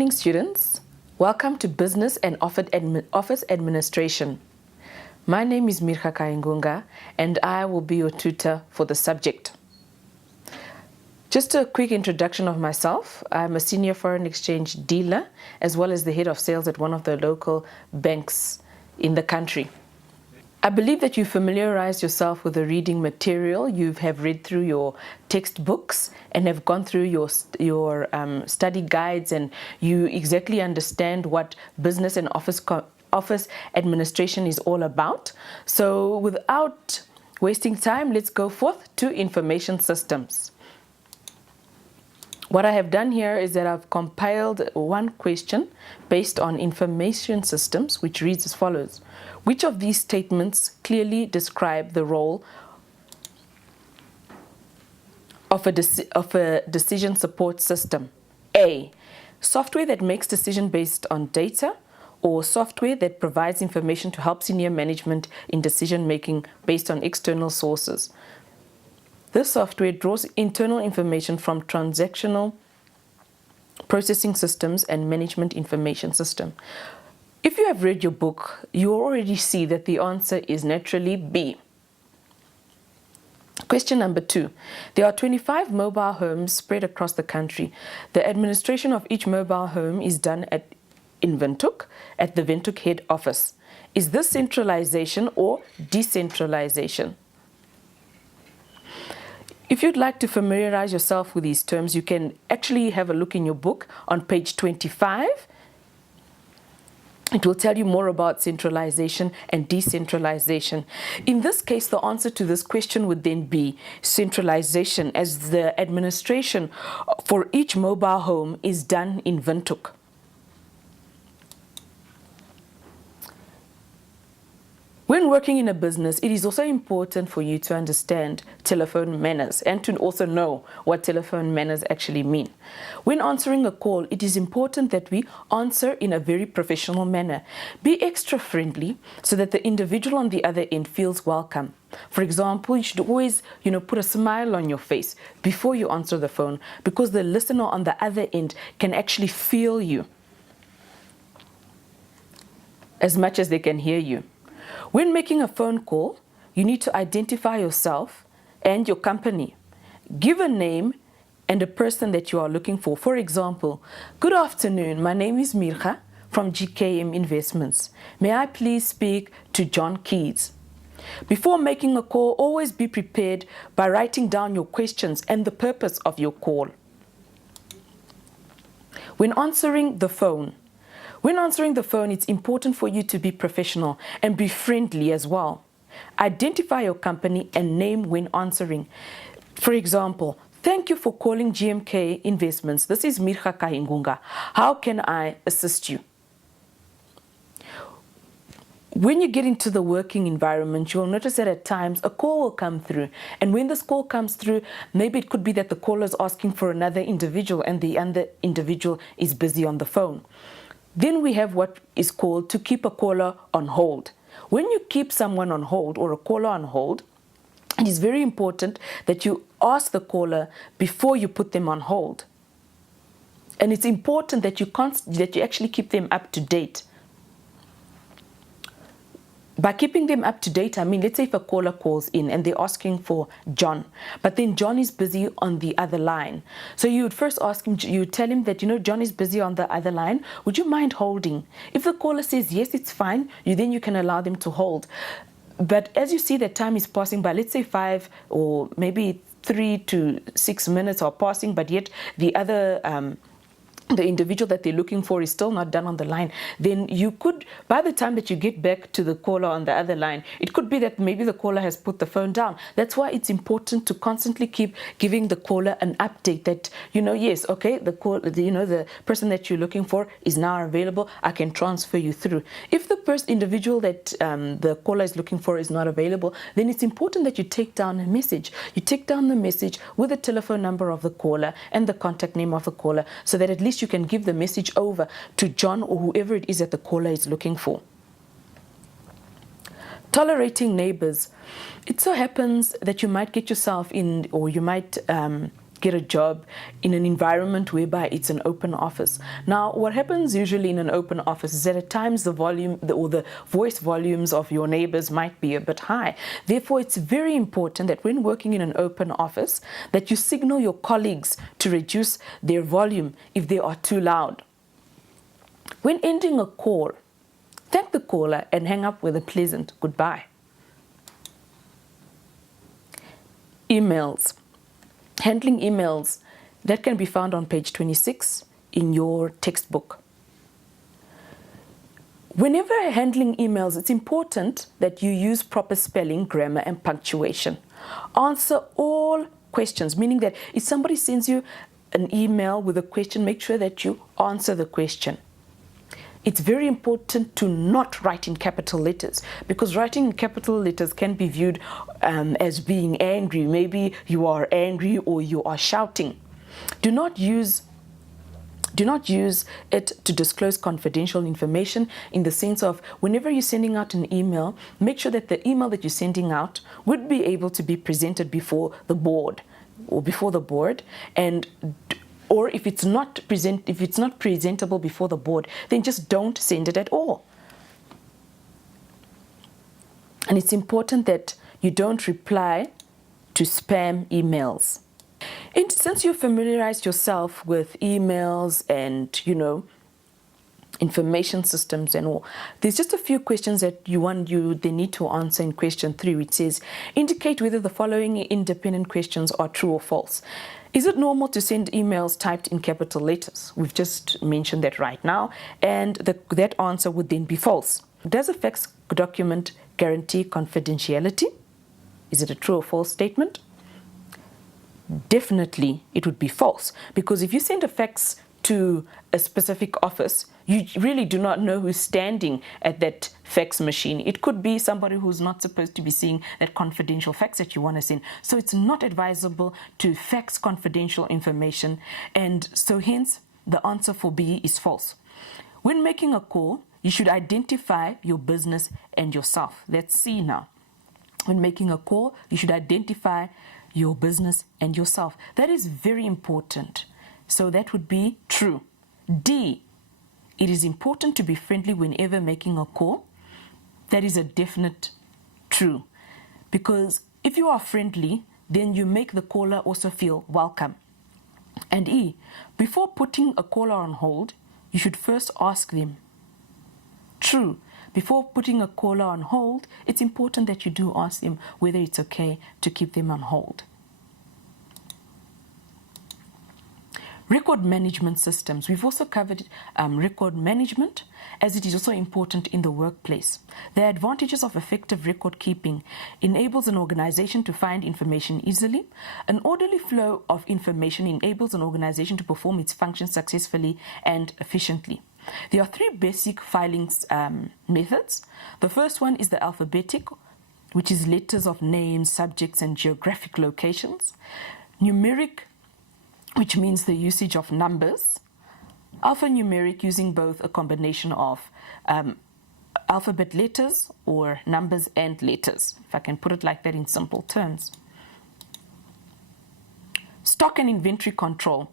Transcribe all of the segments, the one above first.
morning, students. Welcome to Business and Office Administration. My name is Mirha Kaingunga, and I will be your tutor for the subject. Just a quick introduction of myself. I'm a senior foreign exchange dealer, as well as the head of sales at one of the local banks in the country. I believe that you familiarized yourself with the reading material. You have read through your textbooks and have gone through your study guides, and you exactly understand what business and office administration is all about. So without wasting time, let's go forth to information systems. What I have done here is that I've compiled one question based on information systems, which reads as follows. Which of these statements clearly describe the role of a decision support system? A, software that makes decisions based on data, or software that provides information to help senior management in decision making based on external sources. This software draws internal information from transactional processing systems and management information system. If you have read your book, you already see that the answer is naturally B. Question number 2. There are 25 mobile homes spread across the country. The administration of each mobile home is done in Windhoek, at the Windhoek head office. Is this centralization or decentralization? If you'd like to familiarize yourself with these terms, you can actually have a look in your book on page 25. It will tell you more about centralization and decentralization. In this case, the answer to this question would then be centralization, as the administration for each mobile home is done in Windhoek. When working in a business, it is also important for you to understand telephone manners and to also know what telephone manners actually mean. When answering a call, it is important that we answer in a very professional manner. Be extra friendly so that the individual on the other end feels welcome. For example, you should always, put a smile on your face before you answer the phone, because the listener on the other end can actually feel you as much as they can hear you. When making a phone call, you need to identify yourself and your company. Give a name and a person that you are looking for. For example, good afternoon, my name is Mirha from GKM Investments. May I please speak to John Keys? Before making a call, always be prepared by writing down your questions and the purpose of your call. When answering the phone, it's important for you to be professional and be friendly as well. Identify your company and name when answering. For example, thank you for calling GMK Investments. This is Mirha Kaingunga. How can I assist you? When you get into the working environment, you'll notice that at times a call will come through. And when this call comes through, maybe it could be that the caller is asking for another individual and the other individual is busy on the phone. Then we have what is called to keep a caller on hold. When you keep someone on hold or a caller on hold, it is very important that you ask the caller before you put them on hold. And it's important that you actually keep them up to date. By keeping them up to date, I mean, let's say if a caller calls in and they're asking for John, but then John is busy on the other line. So you would first ask him, you would tell him that, John is busy on the other line. Would you mind holding? If the caller says, yes, it's fine, then you can allow them to hold. But as you see that time is passing by, let's say 5 or maybe 3 to 6 minutes are passing, but yet the individual that they're looking for is still not done on the line, then you could, by the time that you get back to the caller on the other line, it could be that maybe the caller has put the phone down. That's why it's important to constantly keep giving the caller an update that, yes, okay, the person that you're looking for is now available. I can transfer you through. If the individual that the caller is looking for is not available, then it's important that you take down a message. You take down the message with the telephone number of the caller and the contact name of the caller, so that at least you can give the message over to John or whoever it is that the caller is looking for. Tolerating neighbors. It so happens that you might get yourself in, or you might get a job in an environment whereby it's an open office. Now, what happens usually in an open office is that at times the volume or the voice volumes of your neighbors might be a bit high. Therefore, it's very important that when working in an open office, that you signal your colleagues to reduce their volume if they are too loud. When ending a call, thank the caller and hang up with a pleasant goodbye. Emails. Handling emails, that can be found on page 26 in your textbook. Whenever handling emails, it's important that you use proper spelling, grammar, and punctuation. Answer all questions, meaning that if somebody sends you an email with a question, make sure that you answer the question. It's very important to not write in capital letters, because writing in capital letters can be viewed as being angry. Maybe you are angry or you are shouting. Do not use it to disclose confidential information, in the sense of whenever you're sending out an email, make sure that the email that you're sending out would be able to be presented before the board, and or if it's not presentable before the board, then just don't send it at all. And it's important that you don't reply to spam emails. And since you've familiarized yourself with emails and, information systems and all, there's just a few questions that they need to answer in question 3, which says, indicate whether the following independent questions are true or false. Is it normal to send emails typed in capital letters? We've just mentioned that right now, and that answer would then be false. Does a fax document guarantee confidentiality? Is it a true or false statement? Definitely it would be false, because if you send a fax to a specific office, you really do not know who's standing at that fax machine. It could be somebody who's not supposed to be seeing that confidential fax that you want to send. So it's not advisable to fax confidential information, and so hence the answer for B is false. When making a call, you should identify your business and yourself. That's C now. When making a call, you should identify your business and yourself. That is very important. So that would be true. D, it is important to be friendly whenever making a call. That is a definite true. Because if you are friendly, then you make the caller also feel welcome. And E, before putting a caller on hold, you should first ask them. True. Before putting a caller on hold, it's important that you do ask them whether it's okay to keep them on hold. Record management systems. We've also covered record management, as it is also important in the workplace. The advantages of effective record keeping enables an organization to find information easily. An orderly flow of information enables an organization to perform its functions successfully and efficiently. There are 3 basic filing methods. The first one is the alphabetic, which is letters of names, subjects, and geographic locations. Numeric, which means the usage of numbers. Alphanumeric, using both a combination of alphabet letters or numbers and letters, if I can put it like that in simple terms. Stock and inventory control.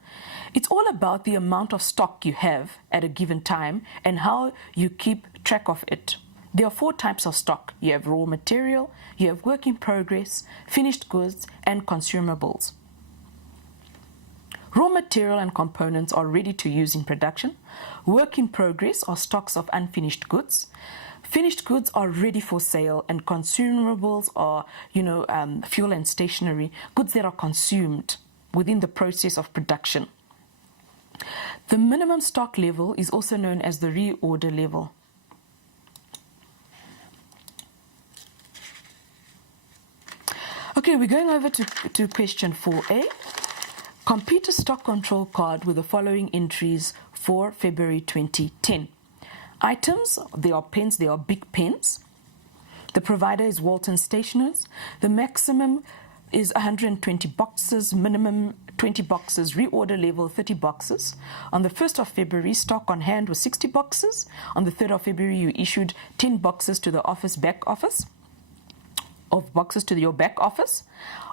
It's all about the amount of stock you have at a given time and how you keep track of it. There are 4 types of stock. You have raw material, you have work in progress, finished goods, and consumables. Raw material and components are ready to use in production. Work in progress are stocks of unfinished goods. Finished goods are ready for sale, and consumables are, fuel and stationery, goods that are consumed within the process of production. The minimum stock level is also known as the reorder level. Okay, we're going over to question 4A. Complete a stock control card with the following entries for February 2010. Items, there are pens, there are big pens. The provider is Walton Stationers. The maximum is 120 boxes, minimum 20 boxes, reorder level 30 boxes. On the 1st of February, stock on hand was 60 boxes. On the 3rd of February, you issued 10 boxes to the office back office. of boxes to your back office.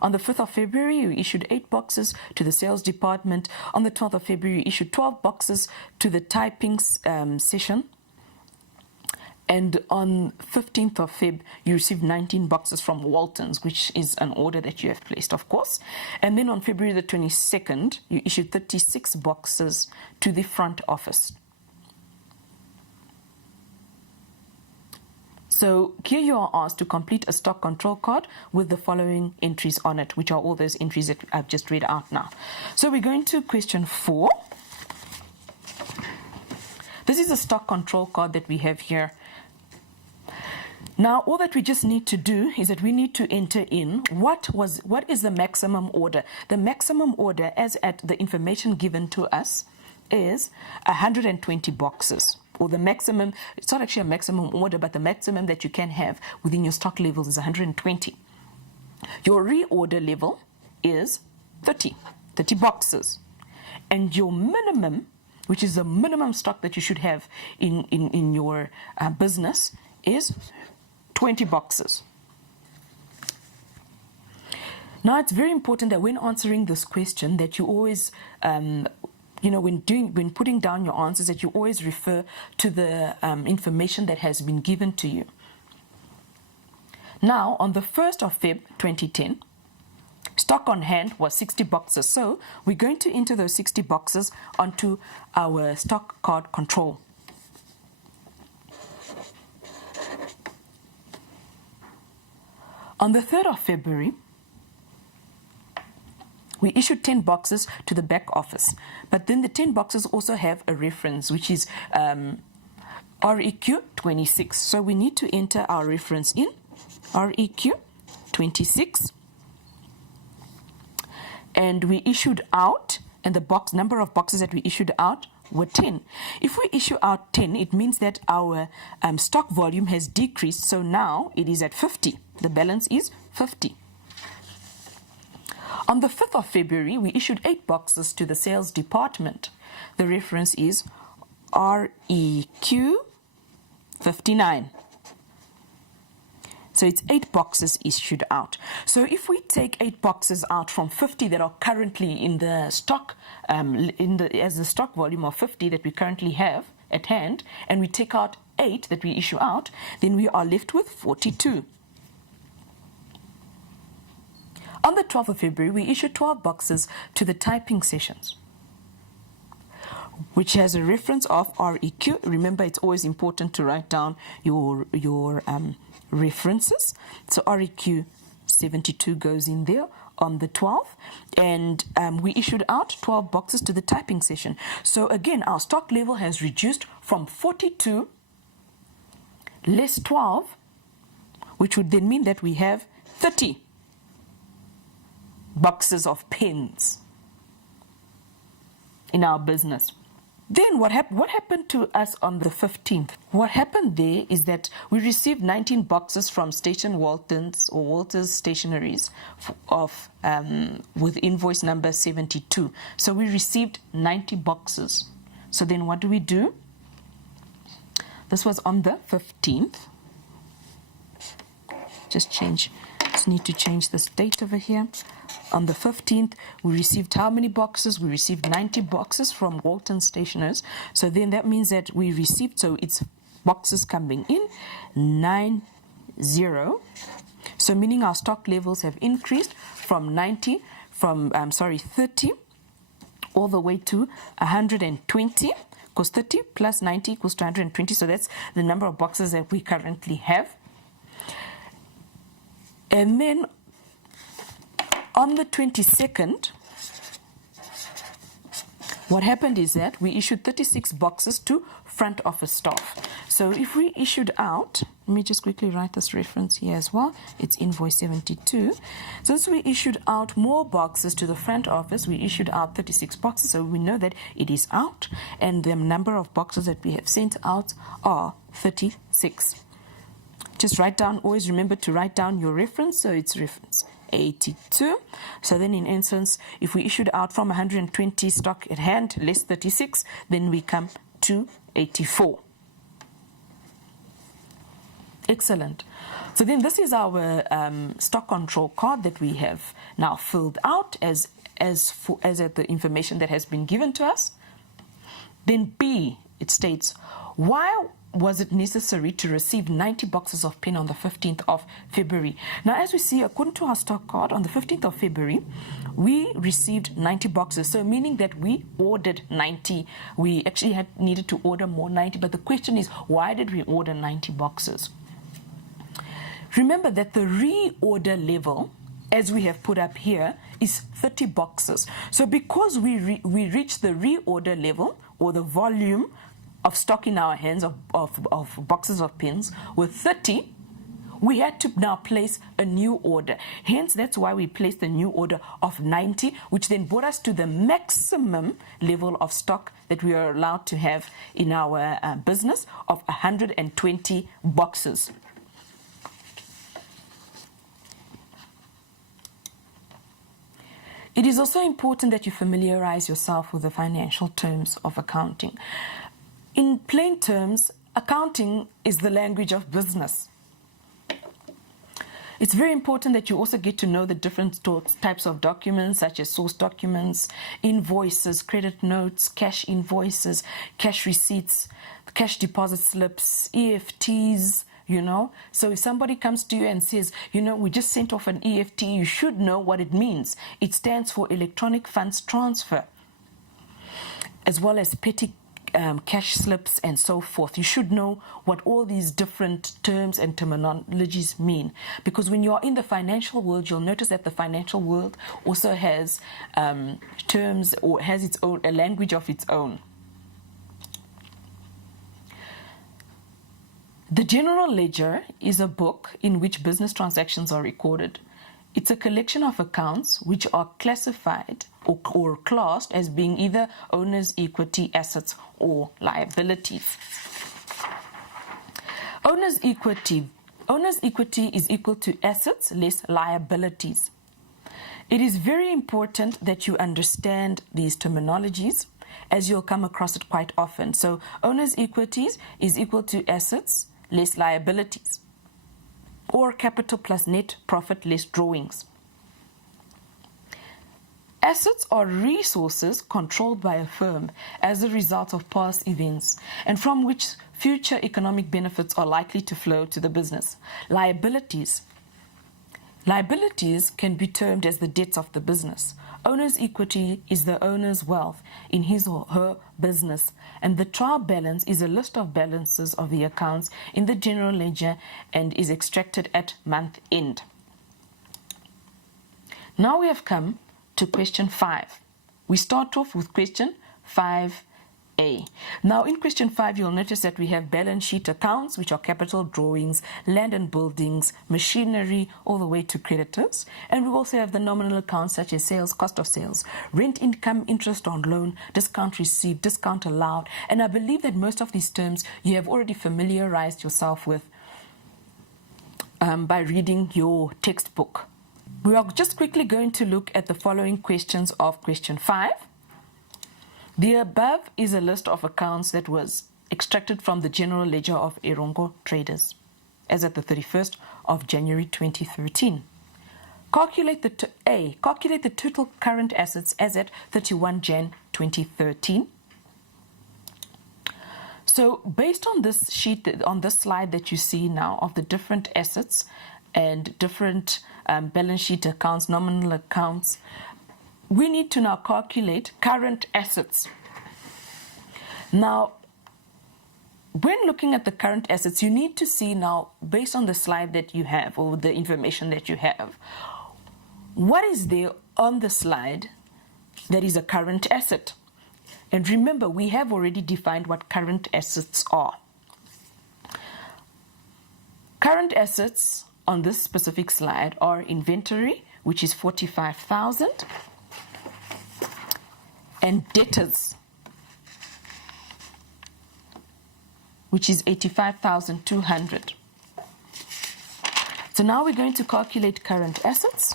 On the 5th of February, you issued 8 boxes to the sales department. On the 12th of February, you issued 12 boxes to the typing session. And on 15th of Feb, you received 19 boxes from Walton's, which is an order that you have placed, of course. And then on February the 22nd, you issued 36 boxes to the front office. So here you are asked to complete a stock control card with the following entries on it, which are all those entries that I've just read out now. So we're going to question 4. This is a stock control card that we have here. Now, all that we just need to do is that we need to enter in what is the maximum order. The maximum order, as at the information given to us, is 120 boxes. Or the maximum, it's not actually a maximum order, but the maximum that you can have within your stock levels is 120. Your reorder level is 30 boxes. And your minimum, which is the minimum stock that you should have in your business, is 20 boxes. Now, it's very important that when answering this question that you always when putting down your answers, that you always refer to the information that has been given to you. Now, on the 1st of Feb 2010, stock on hand was 60 boxes. So we're going to enter those 60 boxes onto our stock card control. On the 3rd of February, we issued 10 boxes to the back office, but then the 10 boxes also have a reference, which is REQ 26. So we need to enter our reference in REQ 26, and we issued out, and the number of boxes that we issued out were 10. If we issue out 10, it means that our stock volume has decreased, so now it is at 50. The balance is 50. On the 5th of February, we issued 8 boxes to the sales department. The reference is REQ 59. So it's 8 boxes issued out. So if we take 8 boxes out from 50 that are currently in the stock, as the stock volume of 50 that we currently have at hand, and we take out 8 that we issue out, then we are left with 42. On the 12th of February, we issued 12 boxes to the typing sessions, which has a reference of REQ. Remember, it's always important to write down your references. So REQ 72 goes in there on the 12th, and we issued out 12 boxes to the typing session. So again, our stock level has reduced from 42 less 12, which would then mean that we have 30 boxes of pens in our business. Then what happened to us on the 15th? What happened there is that we received 19 boxes from Station Walton's or Walter's Stationeries with invoice number 72. So we received 90 boxes. So then what do? This was on the 15th. Just need to change this date over here. On the 15th, we received how many boxes? We received 90 boxes from Walton Stationers. So then that means that we received, so it's boxes coming in, 90. So meaning our stock levels have increased from 30 all the way to 120, because 30 plus 90 equals to 120. So that's the number of boxes that we currently have. And then on the 22nd, what happened is that we issued 36 boxes to front office staff. So if we issued out, let me just quickly write this reference here as well. It's invoice 72. Since we issued out more boxes to the front office, we issued out 36 boxes. So we know that it is out, and the number of boxes that we have sent out are 36. Just write down, always remember to write down your reference. So it's reference 82. So then in essence, if we issued out from 120 stock at hand less 36, then we come to 84. Excellent. So then this is our stock control card that we have now filled out as the information that has been given to us. Then B, it states, why was it necessary to receive 90 boxes of pen on the 15th of February? Now, as we see, according to our stock card, on the 15th of February, we received 90 boxes. So meaning that we ordered 90. We actually needed to order more 90. But the question is, why did we order 90 boxes? Remember that the reorder level, as we have put up here, is 30 boxes. So because we reached the reorder level, or the volume of stock in our hands of boxes of pens with 30, we had to now place a new order. Hence, that's why we placed a new order of 90, which then brought us to the maximum level of stock that we are allowed to have in our business of 120 boxes. It is also important that you familiarize yourself with the financial terms of accounting. In plain terms, accounting is the language of business. It's very important that you also get to know the different types of documents, such as source documents, invoices, credit notes, cash invoices, cash receipts, cash deposit slips, EFTs, So if somebody comes to you and says, we just sent off an EFT, you should know what it means. It stands for electronic funds transfer, as well as petty cash slips and so forth. You should know what all these different terms and terminologies mean, because when you are in the financial world, you'll notice that the financial world also has terms, or has its own, a language of its own. The general ledger is a book in which business transactions are recorded. It's a collection of accounts which are classified or classed as being either owner's equity, assets, or liabilities. Owner's equity is equal to assets less liabilities. It is very important that you understand these terminologies, as you'll come across it quite often. So owner's equities is equal to assets less liabilities, or capital plus net profit less drawings. Assets are resources controlled by a firm as a result of past events, and from which future economic benefits are likely to flow to the business. Liabilities can be termed as the debts of the business. Owner's equity is the owner's wealth in his or her business, and the trial balance is a list of balances of the accounts in the general ledger and is extracted at month end. Now we have come to question 5. We start off with question 5A. Now in question 5, you'll notice that we have balance sheet accounts, which are capital drawings, land and buildings, machinery, all the way to creditors. And we also have the nominal accounts, such as sales, cost of sales, rent income, interest on loan, discount received, discount allowed. And I believe that most of these terms you have already familiarized yourself with by reading your textbook. We are just quickly going to look at the following questions of question 5. The above is a list of accounts that was extracted from the general ledger of Erongo Traders as at the 31st of January 2013. Calculate the total current assets as at 31 Jan 2013. So based on this sheet, on this slide that you see now of the different assets and different balance sheet accounts, nominal accounts, we need to now calculate current assets. Now, when looking at the current assets, you need to see now, based on the slide that you have or the information that you have, what is there on the slide that is a current asset? And remember, we have already defined what current assets are. Current assets on this specific slide are inventory, which is 45,000, and debtors, which is 85,200. So now we're going to calculate current assets.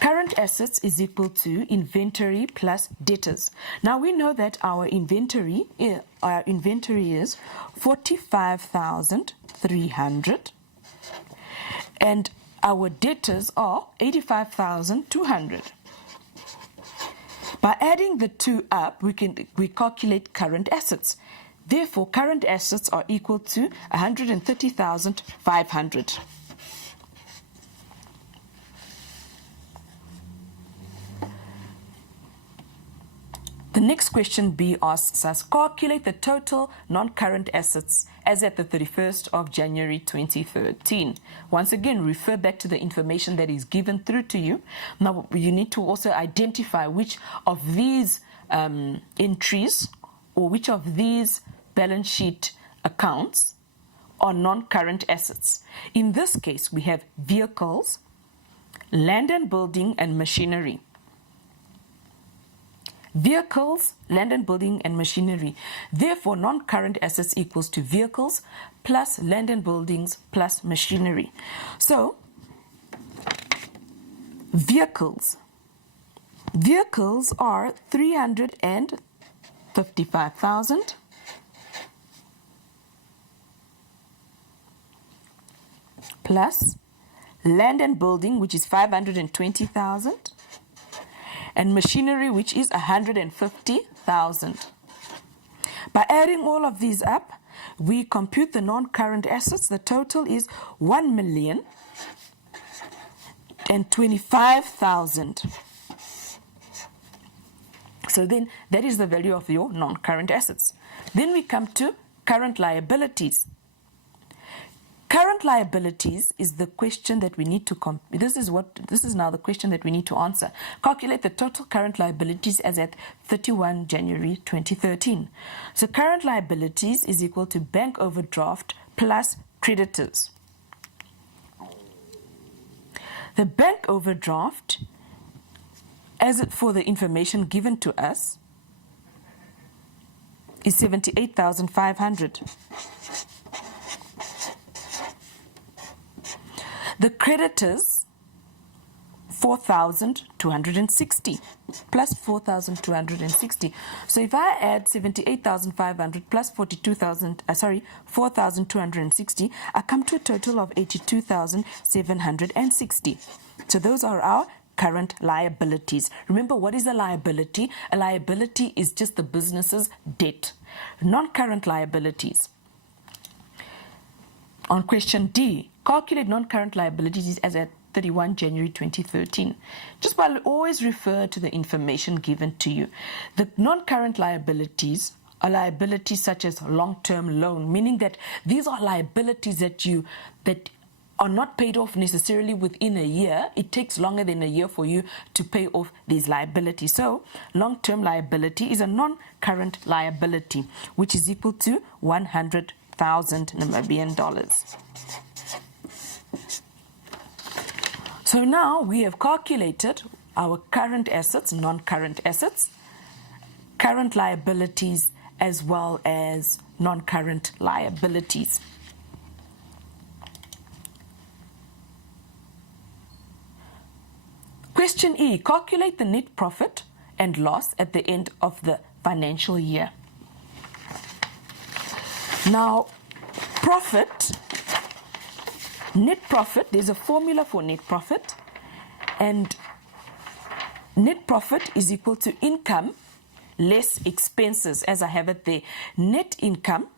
Current current assets is equal to inventory plus debtors. Now we know that our inventory is 45,300 and our debtors are 85,200. By adding the two up, we calculate current assets. Therefore, current assets are equal to 130,500. The next question B asks us, calculate the total non-current assets as at the 31st of January 2013. Once again, refer back to the information that is given through to you. Now, you need to also identify which of these entries or which of these balance sheet accounts are non-current assets. In this case, we have vehicles, land and building, and machinery. Vehicles, land and building, and machinery. Therefore, non-current assets equals to vehicles plus land and buildings plus machinery. So, vehicles are 355,000 plus land and building, which is 520,000, and machinery, which is 150,000. By adding all of these up, we compute the non-current assets. The total is 1,025,000. So then that is the value of your non-current assets. Then we come to current liabilities. Current liabilities is the question that we need to this is now the question that we need to answer. Calculate the total current liabilities as at 31 January 2013. So current liabilities is equal to bank overdraft plus creditors. The bank overdraft, as for the information given to us, is 78,500. The creditors, 4,260 plus 4,260. So if I add 78,500 plus 4,260, I come to a total of 82,760. So those are our current liabilities. Remember, what is a liability? A liability is just the business's debt. Non-current liabilities. On question D, calculate non-current liabilities as at 31 January 2013. Just while always refer to the information given to you. The non-current liabilities are liabilities such as long-term loan, meaning that these are liabilities that are not paid off necessarily within a year. It takes longer than a year for you to pay off these liabilities. So long-term liability is a non-current liability, which is equal to 100,000 Namibian dollars. So now we have calculated our current assets, non-current assets, current liabilities, as well as non-current liabilities. Question E, calculate the net profit and loss at the end of the financial year. Now, net profit, there's a formula for net profit, and net profit is equal to income less expenses, as I have it there. Net income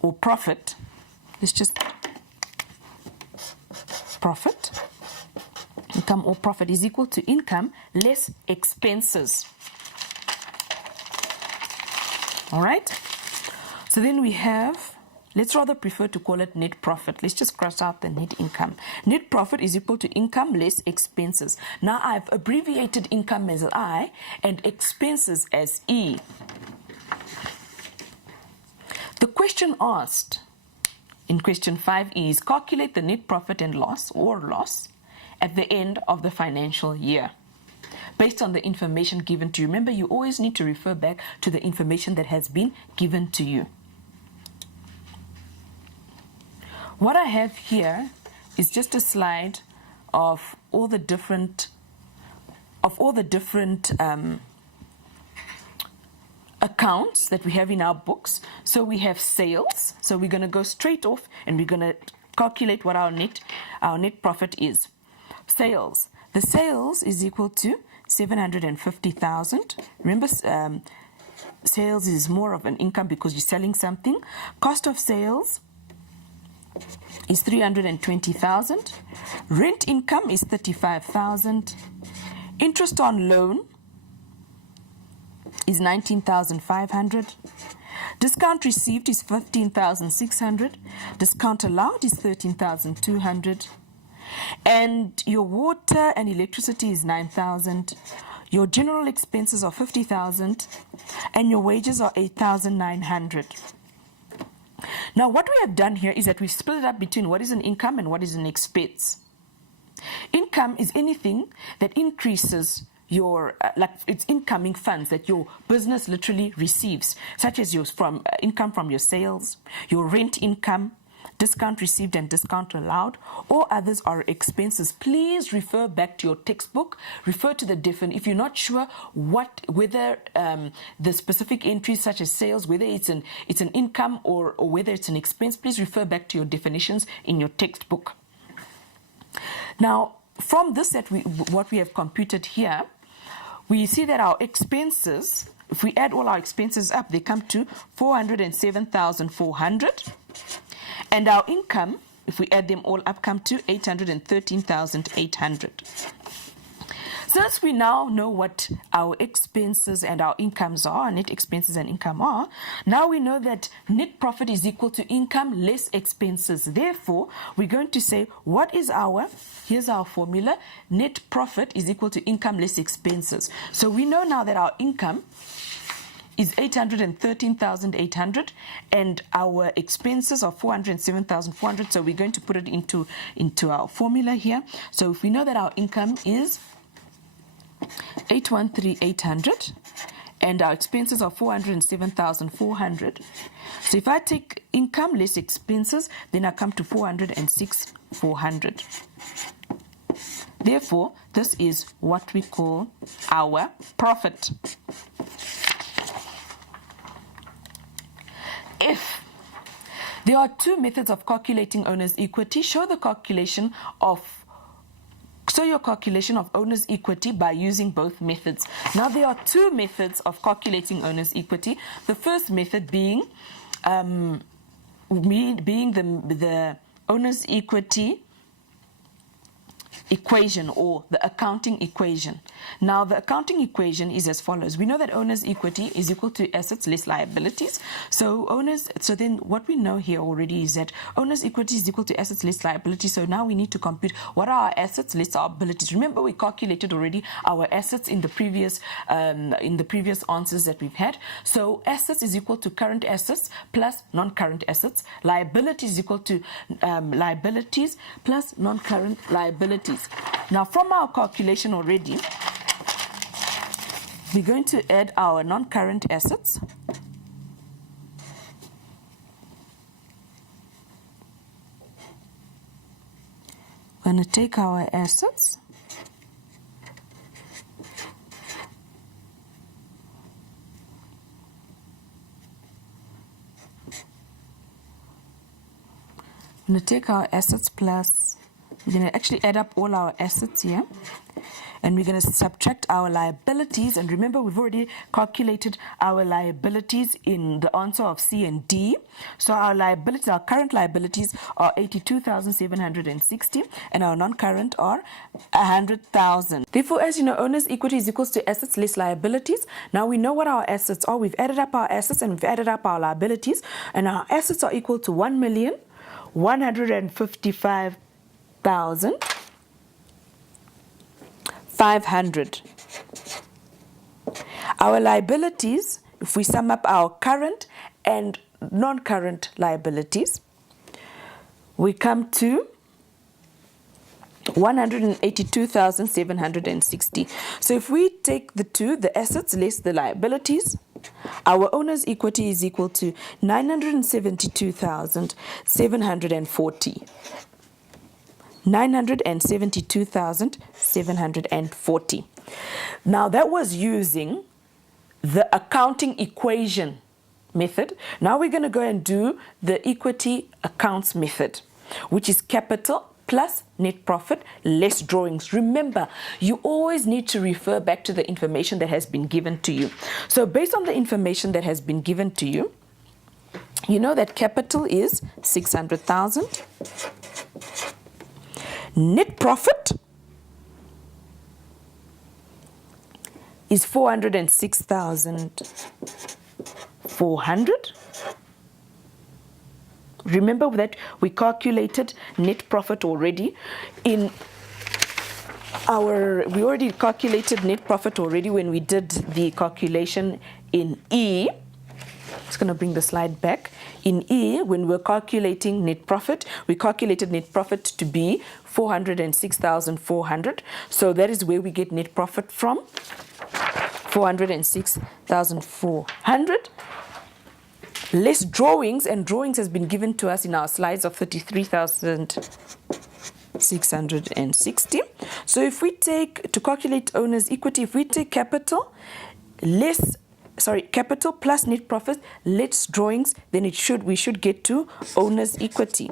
or profit, it's just profit, income or profit is equal to income less expenses. All right? So then we have, let's rather prefer to call it net profit. Let's just cross out the net income. Net profit is equal to income less expenses. Now I've abbreviated income as I and expenses as E. The question asked in question 5E is calculate the net profit and loss or loss at the end of the financial year, based on the information given to you. Remember, you always need to refer back to the information that has been given to you. What I have here is just a slide of all the different of all the different accounts that we have in our books. So we have sales. So we're going to go straight off and we're going to calculate what our net profit is. Sales. The sales is equal to 750,000. Remember, sales is more of an income because you're selling something. Cost of sales is 320,000. Rent income is 35,000. Interest on loan is 19,500. Discount received is 15,600. Discount allowed is 13,200. And your water and electricity is 9,000. Your general expenses are 50,000. And your wages are 8,900. Now, what we have done here is that we've split it up between what is an income and what is an expense. Income is anything that increases your it's incoming funds that your business literally receives, such as income from your sales, your rent income, discount received and discount allowed. All others are expenses. Please refer back to your textbook. Refer to the definition. If you're not sure whether the specific entries such as sales, whether it's an income or whether it's an expense, please refer back to your definitions in your textbook. Now, from this what we have computed here, we see that our expenses, if we add all our expenses up, they come to 407,400. And our income, if we add them all up, come to 813,800. Since we now know what our expenses and our incomes are, net expenses and income are, now we know that net profit is equal to income less expenses. Therefore, we're going to say, here's our formula, net profit is equal to income less expenses. So we know now that our income is 813,800 and our expenses are 407,400. So we're going to put it into our formula here. So if we know that our income is 813,800 and our expenses are 407,400. So if I take income less expenses, then I come to 406,400. Therefore, this is what we call our profit. If there are two methods of calculating owner's equity, show your calculation of owner's equity by using both methods. Now, there are two methods of calculating owner's equity. The first method being the owner's equity equation or the accounting equation. Now, the accounting equation is as follows. We know that owner's equity is equal to assets less liabilities. So then what we know here already is that owner's equity is equal to assets less liabilities. So now we need to compute what are our assets less our abilities. Remember, we calculated already our assets in the previous answers that we've had. So assets is equal to current assets plus non-current assets. Liabilities is equal to liabilities plus non-current liabilities. Now, from our calculation already, we're going to add our non-current assets. We're going to take our assets. We're going to take our assets plus, we're going to actually add up all our assets here. And we're going to subtract our liabilities. And remember, we've already calculated our liabilities in the answer of C and D. So our current liabilities are 82,760, and our non-current are 100,000. Therefore, as you know, owner's equity is equals to assets less liabilities. Now we know what our assets are. We've added up our assets and we've added up our liabilities. And our assets are equal to 1,155,500. Our liabilities, if we sum up our current and non-current liabilities, we come to 182,760. So if we take the assets less the liabilities, our owner's equity is equal to 972,740. 972,740. Now that was using the accounting equation method. Now we're going to go and do the equity accounts method, which is capital plus net profit less drawings. Remember, you always need to refer back to the information that has been given to you. So based on the information that has been given to you, you know that capital is 600,000. Net profit is 406,400. Remember that we calculated net profit already we already calculated net profit already when we did the calculation in E. Just going to bring the slide back. In E, when we're calculating net profit, we calculated net profit to be 406,400. So that is where we get net profit from, 406,400. Less drawings, and drawings has been given to us in our slides of 33,660. So if we take, to calculate owner's equity, if we take capital plus net profit less drawings, then we should get to owner's equity.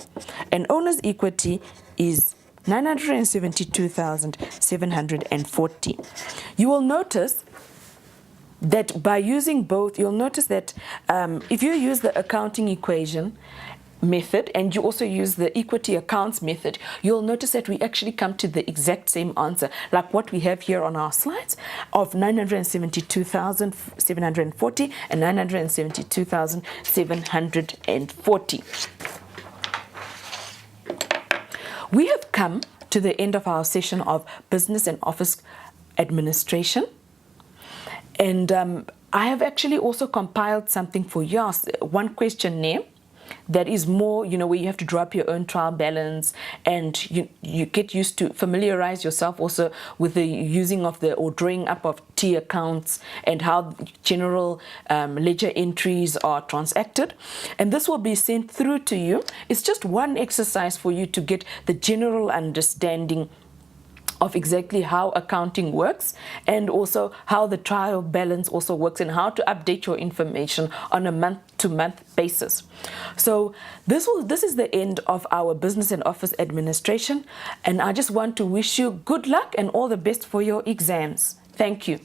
And owner's equity is 972,740. You will notice that by using both, you'll notice that if you use the accounting equation method and you also use the equity accounts method, you'll notice that we actually come to the exact same answer, like what we have here on our slides of 972,740 and 972,740. We have come to the end of our session of business and office administration. And I have actually also compiled something for you, one questionnaire that is more, where you have to draw up your own trial balance, and you get used to familiarize yourself also with the using of or drawing up of T accounts and how general ledger entries are transacted. And this will be sent through to you. It's just one exercise for you to get the general understanding of exactly how accounting works, and also how the trial balance also works, and how to update your information on a month-to-month basis. So this is the end of our business and office administration, and I just want to wish you good luck and all the best for your exams. Thank you.